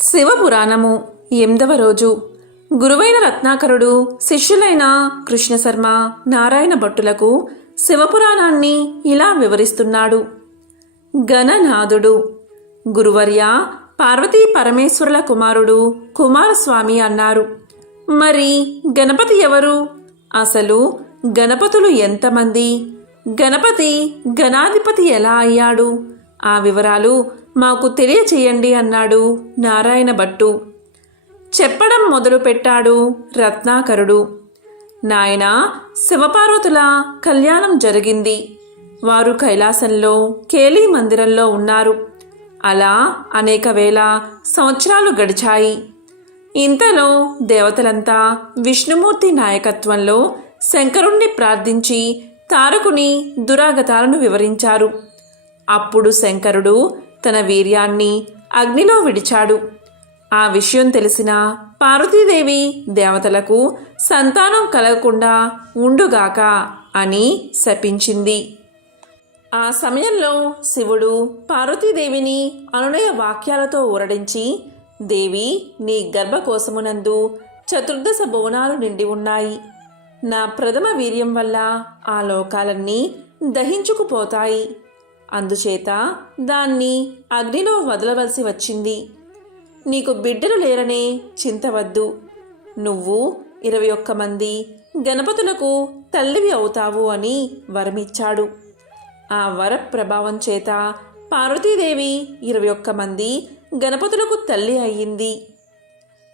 శివపురాణము ఎనిమిదవ రోజు. గురువైన రత్నాకరుడు శిష్యులైన కృష్ణశర్మ నారాయణ భట్టులకు శివపురాణాన్ని ఇలా వివరిస్తున్నాడు. గణనాథుడు గురువర్య పార్వతీ పరమేశ్వరుల కుమారుడు కుమారస్వామి అన్నారు. మరి గణపతి ఎవరు? అసలు గణపతులు ఎంతమంది? గణపతి గణాధిపతి ఎలా అయ్యాడు? ఆ వివరాలు మాకు తెలియచేయండి అన్నాడు నారాయణ భట్టు. చెప్పడం మొదలుపెట్టాడు రత్నాకరుడు. నాయన శివపార్వతుల కళ్యాణం జరిగింది. వారు కైలాసంలో కేలీ మందిరంలో ఉన్నారు. అలా అనేక వేల సంవత్సరాలు గడిచాయి. ఇంతలో దేవతలంతా విష్ణుమూర్తి నాయకత్వంలో శంకరుణ్ణి ప్రార్థించి తారకుని దురాగతాలను వివరించారు. అప్పుడు శంకరుడు తన వీర్యాన్ని అగ్నిలో విడిచాడు. ఆ విషయం తెలిసిన పార్వతీదేవి దేవతలకు సంతానం కలగకుండా ఉండుగాక అని శపించింది. ఆ సమయంలో శివుడు పార్వతీదేవిని అనునయ వాక్యాలతో ఊరడించి దేవి నీ గర్భకోశమునందు చతుర్దశ భువనాలు నిండి ఉన్నాయి. నా ప్రథమ వీర్యం వల్ల ఆ లోకాలన్నీ దహించుకుపోతాయి. అందుచేత దాన్ని అగ్నిలో వదలవలసి వచ్చింది. నీకు బిడ్డలు లేరనే చింతవద్దు. నువ్వు ఇరవై ఒక్క మంది గణపతులకు తల్లివి అవుతావు అని వరమిచ్చాడు. ఆ వర ప్రభావం చేత పార్వతీదేవి ఇరవై ఒక్క మంది గణపతులకు తల్లి అయ్యింది.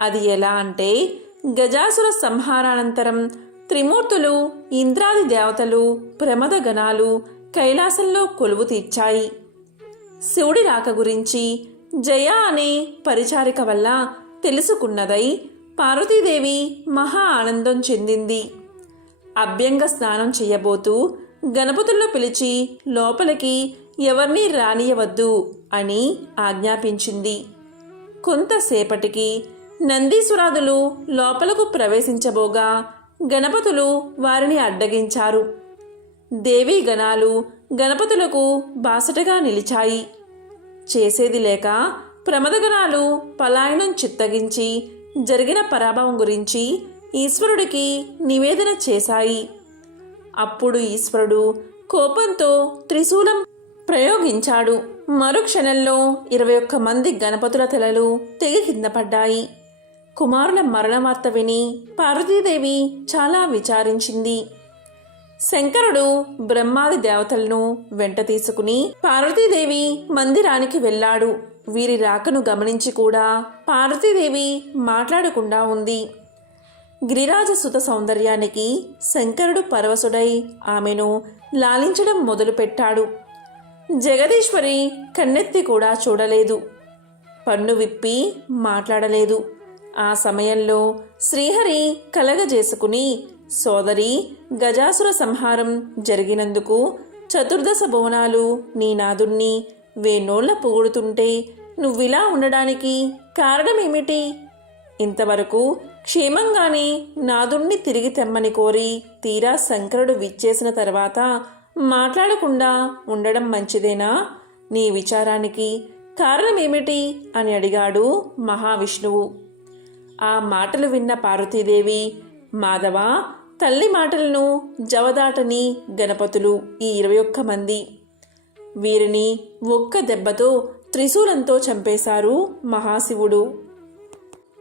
అది ఎలా అంటే గజాసుర సంహారానంతరం త్రిమూర్తులు ఇంద్రాది దేవతలు ప్రమద గణాలు కైలాసంలో కొలువు తీర్చాయి. శివుడి రాక గురించి జయ అనే పరిచారిక వల్ల తెలుసుకున్నదై పార్వతీదేవి మహా ఆనందం చెందింది. అభ్యంగ స్నానం చేయబోతూ గణపతుల్లో పిలిచి లోపలికి ఎవరిని రానియవద్దు అని ఆజ్ఞాపించింది. కొంతసేపటికి నందీశ్వరాదులు లోపలకు ప్రవేశించబోగా గణపతులు వారిని అడ్డగించారు. దేవీ గణాలు గణపతులకు బాసటగా నిలిచాయి. చేసేది లేక ప్రమదగణాలు పలాయనం చిత్తగించి జరిగిన పరాభవం గురించి ఈశ్వరుడికి నివేదన చేశాయి. అప్పుడు ఈశ్వరుడు కోపంతో త్రిశూలం ప్రయోగించాడు. మరుక్షణంలో ఇరవై ఒక్క మంది గణపతుల తలలు తెగి కింద పడ్డాయి. కుమారుల మరణ వార్త విని పార్వతీదేవి చాలా విచారించింది. శంకరుడు బ్రహ్మాది దేవతలను వెంట తీసుకుని పార్వతీదేవి మందిరానికి వెళ్ళాడు. వీరి రాకను గమనించి కూడా పార్వతీదేవి మాట్లాడకుండా ఉంది. గిరిరాజ సుత సౌందర్యానికి శంకరుడు పరవశుడై ఆమెను లాలించడం మొదలుపెట్టాడు. జగదీశ్వరి కన్నెత్తి కూడా చూడలేదు. పన్ను విప్పి మాట్లాడలేదు. ఆ సమయంలో శ్రీహరి కలగజేసుకుని సోదరి గజాసుర సంహారం జరిగినందుకు చతుర్దశ భువనాలు నీ నాదుణ్ణి వేణోళ్ళ పొగుడుతుంటే నువ్విలా ఉండడానికి కారణమేమిటి? ఇంతవరకు క్షేమంగానే నాదుణ్ణి తిరిగి తెమ్మని కోరి తీరా శంకరుడు విచ్చేసిన తర్వాత మాట్లాడకుండా ఉండడం మంచిదేనా? నీ విచారానికి కారణమేమిటి? అని అడిగాడు మహావిష్ణువు. ఆ మాటలు విన్న పార్వతీదేవి మాధవ తల్లి మాటలను జవదాటని గణపతులు ఈ ఇరవై ఒక్క మంది. వీరిని ఒక్క దెబ్బతో త్రిశూలంతో చంపేశారు మహాశివుడు.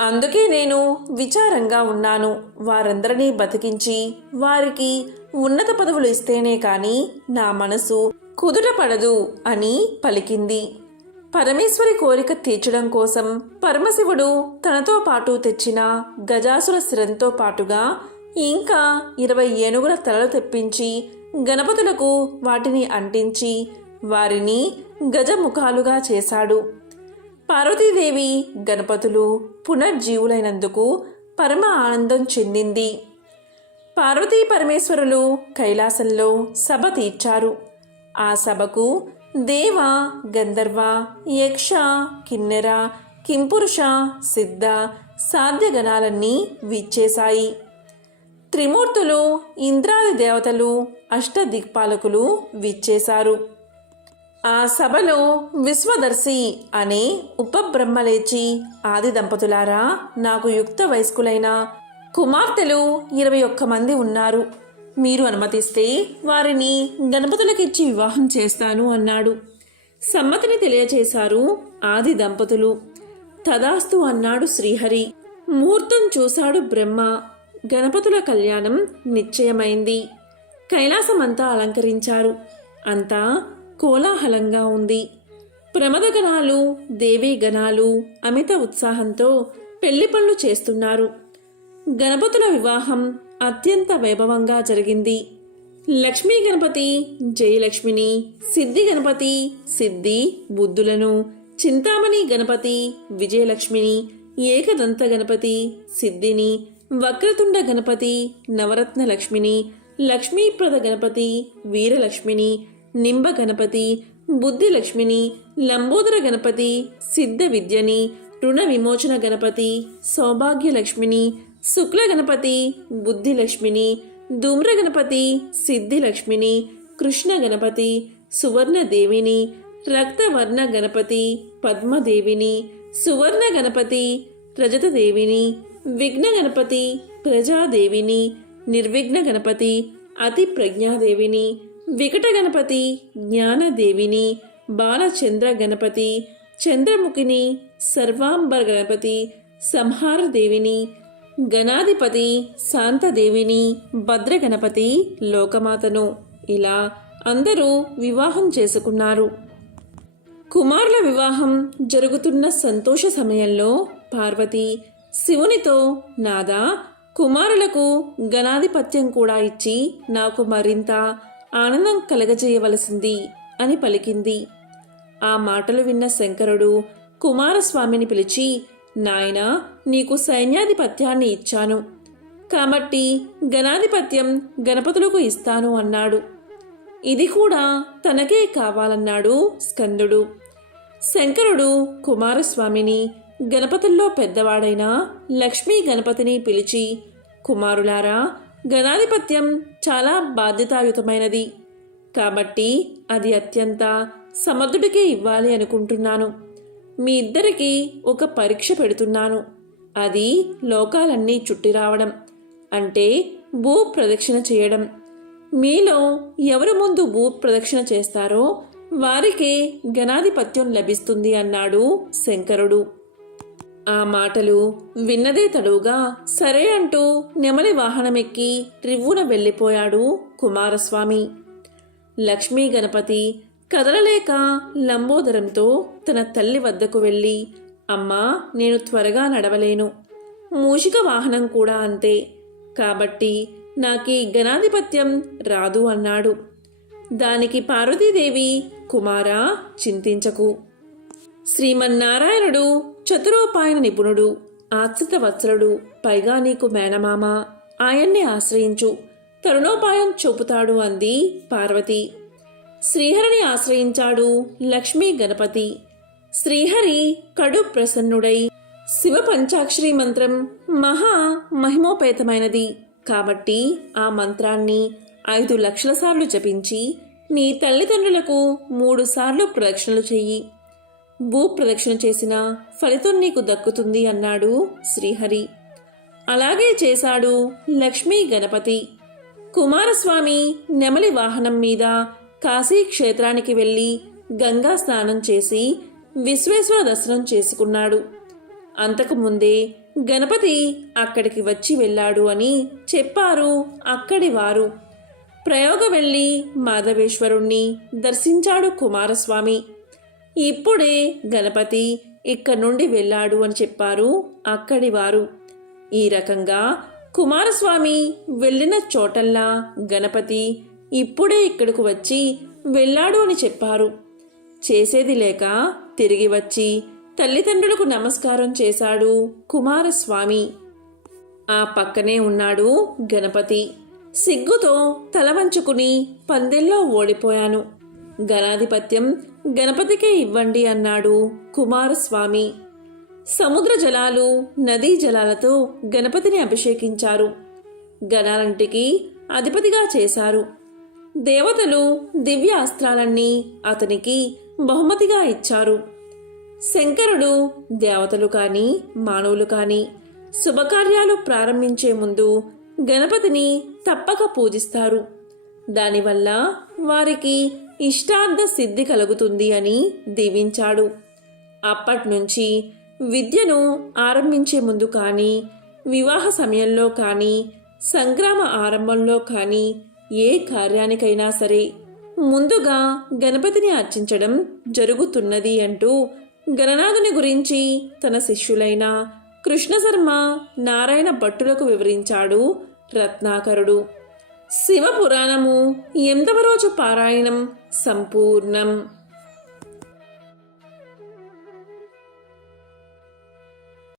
అందుకే నేను విచారంగా ఉన్నాను. వారందరినీ బతికించి వారికి ఉన్నత పదవులు ఇస్తేనే కాని నా మనసు కుదుట పడదు అని పలికింది. పరమేశ్వరి కోరిక తీర్చడం కోసం పరమశివుడు తనతో పాటు తెచ్చిన గజాసుర శిరంతో పాటుగా ఇంకా ఇరవై ఏనుగుల తలలు తెప్పించి గణపతులకు వాటిని అంటించి వారిని గజముఖాలుగా చేశాడు. పార్వతీదేవి గణపతులు పునర్జీవులైనందుకు పరమ ఆనందం చెందింది. పార్వతీ పరమేశ్వరులు కైలాసంలో సభ తీర్చారు. ఆ సభకు దేవ గంధర్వ యక్ష కిన్నెర కింపురుష సిద్ధ సాధ్యగణాలన్నీ విచ్చేశాయి. త్రిమూర్తులు ఇంద్రాది దేవతలు అష్టదిక్పాలకులు విచ్చేశారు. ఆ సభలో విశ్వదర్శి అనే ఉపబ్రహ్మ లేచి ఆది దంపతులారా నాకు యుక్త వయస్కులైన కుమార్తెలు ఇరవై ఒక్క మంది ఉన్నారు. మీరు అనుమతిస్తే వారిని గణపతులకిచ్చి వివాహం చేస్తాను అన్నాడు. సమ్మతిని తెలియచేశారు ఆది దంపతులు. తదాస్తు అన్నాడు శ్రీహరి. ముహూర్తం చూశాడు బ్రహ్మ. గణపతుల కళ్యాణం నిశ్చయమైంది. కైలాసమంతా అలంకరించారు. అంతా కోలాహలంగా ఉంది. ప్రమదగణాలు దేవీగణాలు అమిత ఉత్సాహంతో పెళ్ళి పనులు చేస్తున్నారు. గణపతుల వివాహం అత్యంత వైభవంగా జరిగింది. లక్ష్మీ గణపతి జయలక్ష్మిని సిద్ధి గణపతి సిద్ధి బుద్ధులను చింతామణి గణపతి విజయలక్ష్మిని ఏకదంత గణపతి సిద్ధిని వక్రతుండ గణపతి నవరత్న లక్ష్మిని లక్ష్మీప్రద గణపతి వీరలక్ష్మిని నింబ గణపతి బుద్ధి లక్ష్మిని లంబోదర గణపతి సిద్ధ విద్యని రుణ విమోచన గణపతి సౌభాగ్య లక్ష్మిని శుక్ల గణపతి బుద్ధి లక్ష్మిని ధూమ్ర గణపతి సిద్ధి లక్ష్మిని కృష్ణ గణపతి సువర్ణదేవిని రక్తవర్ణ గణపతి పద్మదేవిని సువర్ణ గణపతి రజతదేవిని విఘ్న గణపతి ప్రజాదేవిని నిర్విఘ్న గణపతి అతి ప్రజ్ఞాదేవిని వికట గణపతి జ్ఞానదేవిని బాలచంద్ర గణపతి చంద్రముఖిని సర్వాంబర గణపతి సంహార దేవిని గణాధిపతి శాంతదేవిని భద్ర గణపతి లోకమాతను. ఇలా అందరూ వివాహం చేసుకున్నారు. కుమారుల వివాహం జరుగుతున్న సంతోష సమయంలో పార్వతి శివునితో నాదా కుమారులకు గణాధిపత్యం కూడా ఇచ్చి నాకు మరింత ఆనందం కలగజేయవలసింది అని పలికింది. ఆ మాటలు విన్న శంకరుడు కుమారస్వామిని పిలిచి నాయనా నీకు సైన్యాధిపత్యాన్ని ఇచ్చాను. కాబట్టి గణాధిపత్యం గణపతులకు ఇస్తాను అన్నాడు. ఇది కూడా తనకే కావాలన్నాడు స్కందుడు. శంకరుడు కుమారస్వామిని గణపతుల్లో పెద్దవాడైన లక్ష్మీ గణపతిని పిలిచి కుమారులారా గణాధిపత్యం చాలా బాధ్యతాయుతమైనది. కాబట్టి అది అత్యంత సమర్థుడికే ఇవ్వాలి అనుకుంటున్నాను. మీ ఇద్దరికీ ఒక పరీక్ష పెడుతున్నాను. అది లోకాలన్నీ చుట్టి రావడం అంటే భూ ప్రదక్షిణ చేయడం. మీలో ఎవరు ముందు భూ ప్రదక్షిణ చేస్తారో వారికే గణాధిపత్యం లభిస్తుంది అన్నాడు శంకరుడు. ఆ మాటలు విన్నదే తడువుగా సరే అంటూ నెమలి వాహనమెక్కి రివ్వున వెళ్ళిపోయాడు కుమారస్వామి. లక్ష్మీ గణపతి కదలలేక లంబోదరంతో తన తల్లి వద్దకు వెళ్ళి అమ్మా నేను త్వరగా నడవలేను. మూషిక వాహనం కూడా అంతే. కాబట్టి నాకీ గణాధిపత్యం రాదు అన్నాడు. దానికి పార్వతీదేవి కుమారా చింతించకు. శ్రీమన్నారాయణుడు చతురోపాయన నిపుణుడు ఆశ్రిత వత్సలుడు పైగా నీకు మేనమామ ఆయన్ని ఆశ్రయించు. తరుణోపాయం చూపుతాడు అంది పార్వతి. శ్రీహరిని ఆశ్రయించాడు లక్ష్మీ గణపతి. శ్రీహరి కడు ప్రసన్నుడై శివ పంచాక్షరి మంత్రం మహా మహిమోపేతమైనది. కాబట్టి ఆ మంత్రాన్ని ఐదు లక్షల సార్లు జపించి నీ తల్లిదండ్రులకు మూడు సార్లు ప్రదక్షిణలు చెయ్యి. భూ ప్రదక్షిణ చేసిన ఫలితం నీకు దక్కుతుంది అన్నాడు శ్రీహరి. అలాగే చేశాడు లక్ష్మీ గణపతి. కుమారస్వామి నెమలి వాహనం మీద కాశీ క్షేత్రానికి వెళ్ళి గంగా స్నానం చేసి విశ్వేశ్వర దర్శనం చేసుకున్నాడు. అంతకుముందే గణపతి అక్కడికి వచ్చి వెళ్ళాడు అని చెప్పారు అక్కడి వారు. ప్రయోగ వెళ్ళి మాధవేశ్వరుణ్ణి దర్శించాడు కుమారస్వామి. ఇప్పుడే గణపతి ఇక్కడ నుండి వెళ్ళాడు అని చెప్పారు అక్కడి వారు. ఈ రకంగా కుమారస్వామి వెళ్ళిన చోటల్లా గణపతి ఇప్పుడే ఇక్కడకు వచ్చి వెళ్ళాడు అని చెప్పారు. చేసేది లేక తిరిగి వచ్చి తల్లిదండ్రులకు నమస్కారం చేశాడు కుమారస్వామి. ఆ పక్కనే ఉన్నాడు గణపతి. సిగ్గుతో తల వంచుకుని పందెల్లో ఓడిపోయాను. గణాధిపత్యం గణపతికే ఇవ్వండి అన్నాడు కుమారస్వామి. సముద్ర జలాలు నదీ జలాలతో గణపతిని అభిషేకించారు. గణాలంటికి అధిపతిగా చేశారు. దేవతలు దివ్య అస్త్రాలన్నీ అతనికి బహుమతిగా ఇచ్చారు. శంకరుడు దేవతలు కానీ మానవులు కానీ శుభకార్యాలు ప్రారంభించే ముందు గణపతిని తప్పక పూజిస్తారు. దానివల్ల వారికి ఇష్టార్థ సిద్ధి కలుగుతుంది అని దీవించాడు. అప్పట్నుంచి విద్యను ఆరంభించే ముందు కానీ వివాహ సమయంలో కానీ సంగ్రామ ఆరంభంలో కానీ ఏ కార్యానికైనా సరే ముందుగా గణపతిని అర్చించడం జరుగుతున్నది అంటూ గణనాథుని గురించి తన శిష్యులైన కృష్ణశర్మ నారాయణ భట్టులకు వివరించాడు రత్నాకరుడు. శివ పురాణము ఎనిమిదవ రోజు పారాయణం సంపూర్ణం.